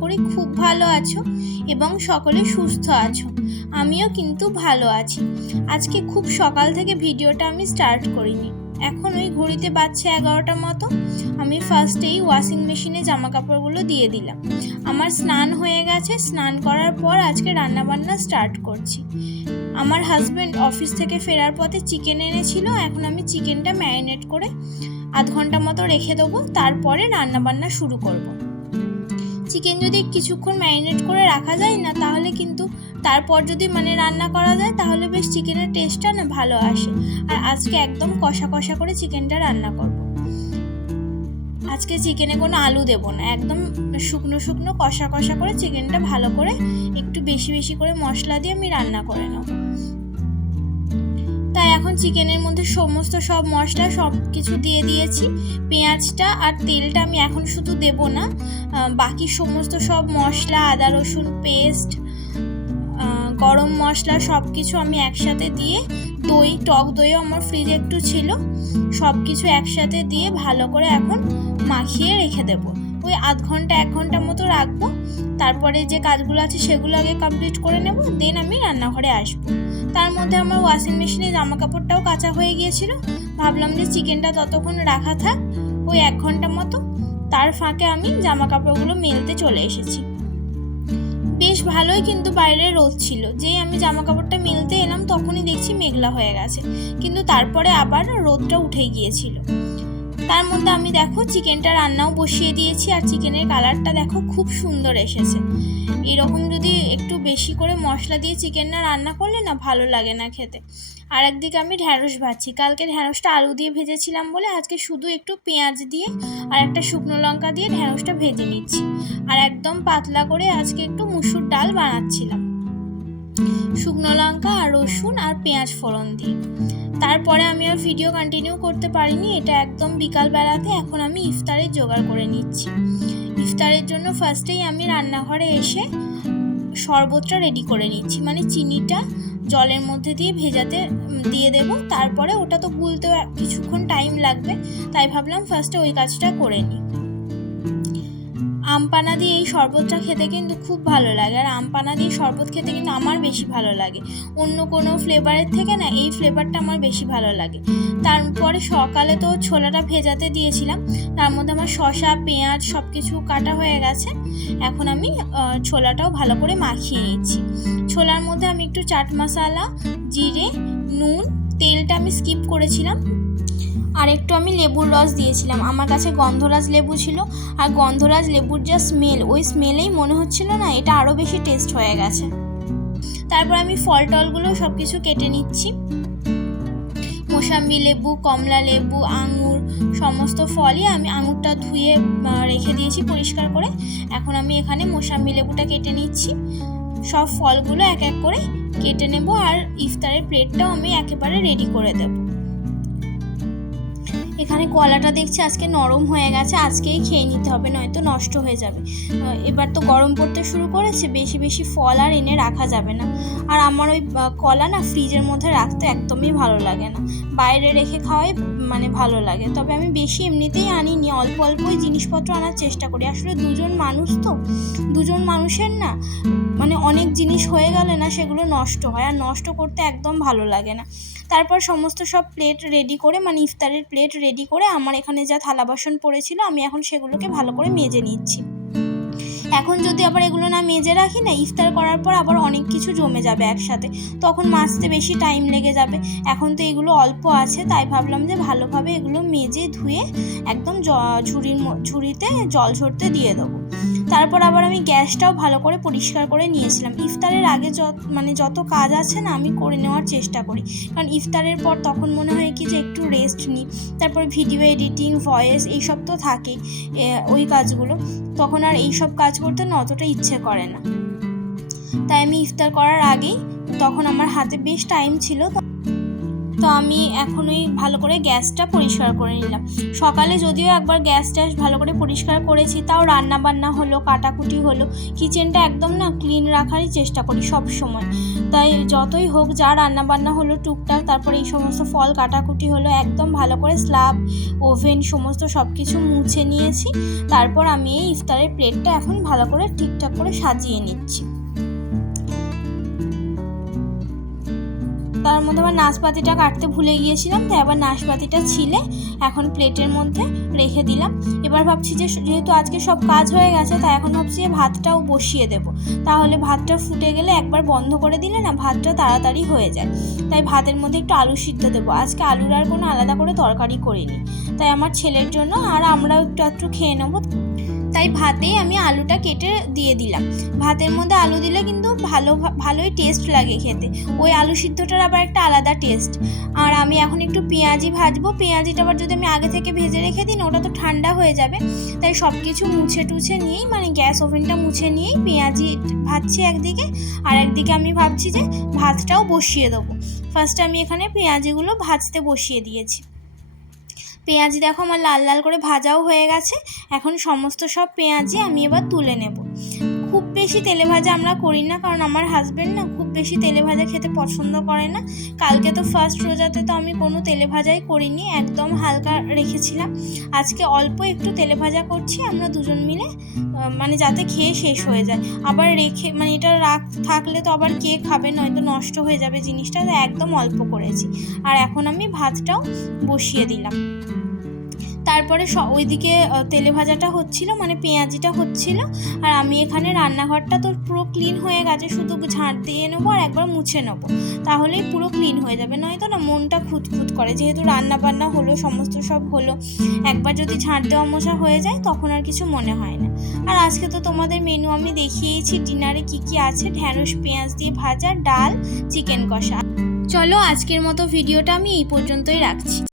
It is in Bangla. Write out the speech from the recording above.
করি খুব ভালো আছো এবং সকলে সুস্থ আছো। আমিও কিন্তু ভালো আছি। আজকে খুব সকাল থেকে ভিডিওটা আমি স্টার্ট করিনি। এখন ওই ঘড়িতে বাজছে এগারোটা মতো। আমি ফার্স্টেই ওয়াশিং মেশিনে জামা কাপড়গুলো দিয়ে দিলাম। আমার স্নান হয়ে গেছে। স্নান করার পর আজকে রান্নাবান্না স্টার্ট করছি। আমার হাজব্যান্ড অফিস থেকে ফেরার পথে চিকেন এনেছিল। এখন আমি চিকেনটা ম্যারিনেট করে আধ ঘণ্টা মতো রেখে দেবো, তারপরে রান্নাবান্না শুরু করব। চিকেন যদি কিছুক্ষণ ম্যারিনেট করে রাখা যায় না, তাহলে কিন্তু তারপর যদি মানে রান্না করা যায়, তাহলে বেশ চিকেনের টেস্টটা না ভালো আসে আর আজকে একদম কষা কষা করে চিকেনটা রান্না করব। আজকে চিকেনে কোনো আলু দেব না, একদম শুকনো শুকনো কষা কষা করে চিকেনটা ভালো করে একটু বেশি বেশি করে মশলা দিয়ে আমি রান্না করে নেব এখন চিকেনের মধ্যে সমস্ত সব মশলা সব কিছু দিয়ে দিয়েছি। পেঁয়াজটা আর তেলটা আমি এখন শুধু দেব না বাকি সমস্ত সব মশলা, আদা, রসুন, পেস্ট গরম মশলা সব কিছু আমি একসাথে দিয়ে, দই, টক দইও আমার ফ্রিজে একটু ছিল সব কিছু একসাথে দিয়ে ভালো করে এখন মাখিয়ে রেখে দেব। ওই আধ ঘণ্টা, এক ঘণ্টা মতো রাখব। তারপরে যে কাজগুলো আছে সেগুলো আগে কমপ্লিট করে নেব দেন আমি রান্নাঘরে আসব। তার মধ্যে আমার ওয়াশিং মেশিনে জামা কাপড়টাও কাঁচা হয়ে গিয়েছিল। ভাবলাম যে চিকেনটা ততক্ষণ রাখা থাক, ওই এক ঘণ্টা মতো। তার ফাঁকে আমি জামা কাপড়গুলো মেলতে চলে এসেছি। বেশ ভালোই কিন্তু বাইরে রোদ ছিল। যেই আমি জামা কাপড়টা মেলতে এলাম, তখনই দেখছি মেঘলা হয়ে গেছে। কিন্তু তারপরে আবার রোদটা উঠে গিয়েছিল। তার মধ্যে আমি দেখো চিকেনটা রান্নাও বসিয়ে দিয়েছি আর চিকেনের কালারটা দেখো খুব সুন্দর এসেছে। এরকম যদি একটু বেশি করে মশলা দিয়ে চিকেন না রান্না করলে না ভালো লাগে না খেতে। আর একদিকে আমি ঢ্যাঁড়স ভাজছি। কালকে ঢ্যাঁড়সটা আলু দিয়ে ভেজেছিলাম বলে আজকে শুধু একটু পেঁয়াজ দিয়ে আর একটা শুকনো লঙ্কা দিয়ে ঢ্যাঁড়সটা ভেজে নিচ্ছি। আর একদম পাতলা করে আজকে একটু মুসুর ডাল বানাচ্ছিলাম। শুকনো লঙ্কা, আর রসুন, আর পেঁয়াজ ফোড়ন দিয়ে তারপরে আমি আর ভিডিও কন্টিনিউ করতে পারিনি, এটা একদম বিকালবেলাতে, এখন আমি ইফতারের জোগাড় করে নিচ্ছি। ইফতারের জন্য ফার্স্টেই আমি রান্নাঘরে এসে শরবতটা রেডি করে নিচ্ছি মানে চিনিটা জলের মধ্যে দিয়ে ভেজাতে, দিয়ে দেব। তারপরে ওটা তো গুলতেও কিছুক্ষণ টাইম লাগবে, তাই ভাবলাম ফার্স্টে ওই কাজটা করে নিই। আমপানা দিয়ে এই শরবতটা খেতে কিন্তু খুব ভালো লাগে। আর আমপানা দিয়ে শরবত খেতে কিন্তু আমার বেশি ভালো লাগে। অন্য কোনো ফ্লেভারের থেকে না এই ফ্লেভারটা আমার বেশি ভালো লাগে। তারপরে সকালে তো ছোলাটা ভেজাতে দিয়েছিলাম। তার মধ্যে আমার শশা পেঁয়াজ সব কিছু কাটা হয়ে গেছে। এখন আমি ছোলাটাও ভালো করে মাখিয়ে নিচ্ছি। ছোলার মধ্যে আমি একটু চাট মশলা, জিরে, নুন, তেলটা আমি স্কিপ করেছিলাম। আর একটু আমি লেবুর রস দিয়েছিলাম। আমার কাছে গন্ধরাজ লেবু ছিল আর গন্ধরাজ লেবুর যা স্মেল ওই স্মেলেই মনে হচ্ছিল না, এটা আরও বেশি টেস্ট হয়ে গেছে। তারপর আমি ফল টলগুলো সব কিছু কেটে নিচ্ছি। মোসাম্বি লেবু, কমলা লেবু, আঙুর, সমস্ত ফলই আমি আঙুরটা ধুয়ে রেখে দিয়েছি পরিষ্কার করে। এখন আমি এখানে মোসাম্বি লেবুটা কেটে নিচ্ছি। সব ফলগুলো এক এক করে কেটে নেব আর ইফতারের প্লেটটাও আমি একেবারে রেডি করে দেবো। এখানে কলাটা দেখছি আজকে নরম হয়ে গেছে, আজকেই খেয়ে নিতে হবে, নয়তো নষ্ট হয়ে যাবে। এবার তো গরম পড়তে শুরু করেছে, বেশি বেশি ফল আর এনে রাখা যাবে না। আর আমার ওই কলা না ফ্রিজের মধ্যে রাখতে একদমই ভালো লাগে না। বাইরে রেখে খাওয়াই মানে ভালো লাগে। তবে আমি বেশি এমনিতেই আনিনি, অল্প অল্পই জিনিসপত্র আনার চেষ্টা করি। আসলে দুজন মানুষ তো, দুজন মানুষের না মানে অনেক জিনিস হয়ে গেলে না সেগুলো নষ্ট হয়, আর নষ্ট করতে একদম ভালো লাগে না। তারপর সমস্ত সব প্লেট রেডি করে মানে ইফতারের প্লেট রেডি করে, আমার এখানে যা থালা বাসন পড়েছিল, আমি এখন সেগুলোকে ভালো করে মেজে নিচ্ছি। এখন যদি আবার এগুলো না মেজে রাখি না, ইফতার করার পর আবার অনেক কিছু জমে যাবে একসাথে। তখন মাছতে বেশি টাইম লেগে যাবে। এখন তো এগুলো অল্প আছে, তাই ভাবলাম যে ভালোভাবে এগুলো মেজে ধুয়ে একদম ঝুড়ির ঝুড়িতে জল ঝরতে দিয়ে দেবো। তারপর আবার আমি গ্যাসটাও ভালো করে পরিষ্কার করে নিয়েছিলাম। ইফতারের আগে যত মানে যত কাজ আছে না, আমি করে নেওয়ার চেষ্টা করি। কারণ ইফতারের পর তখন মনে হয় কি যে একটু রেস্ট নিই তারপর ভিডিও এডিটিং ভয়েস এইসব তো থাকেই ওই কাজগুলো। তখন আর এইসব কাজ করতে না অতটা ইচ্ছে করে না। তাই আমি ইফতার করার আগেই তখন আমার হাতে বেশ টাইম ছিল। তো আমি এখনই ভালো করে গ্যাসটা পরিষ্কার করে নিলাম। সকালে যদিও একবার গ্যাস ট্যাস ভালো করে পরিষ্কার করেছি, তাও রান্না বান্না হলো, কাটাকুটি হলো, কিচেনটা একদম না ক্লিন রাখারই চেষ্টা করি সব সময় তাই যতই হোক যা রান্না বান্না হলো টুকটাক, তারপরে এই সমস্ত ফল কাটাকুটি হলো, একদম ভালো করে স্ল্যাব ওভেন সমস্ত সব কিছু মুছে নিয়েছি। তারপর আমি এই ইফতারের প্লেটটা এখন ভালো করে ঠিকঠাক করে সাজিয়ে নিচ্ছি। তার মধ্যে আবার নাশপাতিটা কাটতে ভুলে গিয়েছিলাম, তাই আবার নাশপাতিটা ছিলে এখন প্লেটের মধ্যে রেখে দিলাম। এবার ভাবছি যে যেহেতু আজকে সব কাজ হয়ে গেছে, তাই এখন ভাবছি যে ভাতটাও বসিয়ে দেবো। তাহলে ভাতটা ফুটে গেলে একবার বন্ধ করে দিলে না ভাতটা তাড়াতাড়ি হয়ে যায়। তাই ভাতের মধ্যে একটু আলু সিদ্ধ দেবো। আজকে আলুর আর কোনো আলাদা করে তরকারি করিনি। তাই আমার ছেলের জন্য আর আমরাও একটু একটু খেয়ে নেব। তাই ভাতেই আমি আলুটা কেটে দিয়ে দিলাম। ভাতের মধ্যে আলু দিলে কিন্তু ভালো, ভালোই টেস্ট লাগে খেতে। ওই আলু সিদ্ধটার আবার একটা আলাদা টেস্ট আর আমি এখন একটু পেঁয়াজি ভাজবো। পেঁয়াজিটা আবার যদি আমি আগে থেকে ভেজে রেখে দিই না ওটা তো ঠান্ডা হয়ে যাবে। তাই সব কিছু মুছে টুছে নিয়েই মানে গ্যাস ওভেনটা মুছে নিয়েই পেঁয়াজি ভাজছি একদিকে। আর একদিকে আমি ভাবছি যে ভাতটাও বসিয়ে দেবো। ফার্স্টে আমি এখানে পেঁয়াজিগুলো ভাজতে বসিয়ে দিয়েছি। পেঁয়াজি দেখো আমার লাল লাল করে ভাজাও হয়ে গেছে। এখন সমস্ত সব পেঁয়াজি আমি এবার তুলে নেব। খুব বেশি তেলে ভাজা আমরা করি না, কারণ আমার হাজব্যান্ড না খুব বেশি তেলে ভাজা খেতে পছন্দ করে না। কালকে তো ফার্স্ট রোজাতে তো আমি কোনো তেলে ভাজাই করিনি, একদম হালকা রেখেছিলাম। আজকে অল্প একটু তেলে ভাজা করছি, আমরা দুজন মিলে মানে যাতে খেয়ে শেষ হয়ে যায়। আবার রেখে মানে এটা রাখ, থাকলে তো আবার কে খাবে, নয়তো নষ্ট হয়ে যাবে জিনিসটা একদম অল্প করেছি। আর এখন আমি ভাতটাও বসিয়ে দিলাম। তারপরে ওইদিকে তেলে ভাজাটা হচ্ছিল মানে পেঁয়াজিটা হচ্ছিল। আর আমি এখানে রান্নাঘরটা তো পুরো ক্লিন হয়ে গেছে, শুধু ঝাঁট দিয়ে নেব আর একবার মুছে নেব। তাহলেই পুরো ক্লিন হয়ে যাবে, নয়তো না মনটা খুঁতখুত করে। যেহেতু রান্না বান্না হলো, সমস্ত সব হলো, একবার যদি ঝাঁট দেওয়া মশা হয়ে যায়, তখন আর কিছু মনে হয় না। আর আজকে তো তোমাদের মেনু আমি দেখিয়েছি ডিনারে কি কি আছে? ঢ্যাঁড়স, পেঁয়াজ দিয়ে ভাজা, ডাল চিকেন কষা। চলো আজকের মতো ভিডিওটা আমি এই পর্যন্তই রাখছি।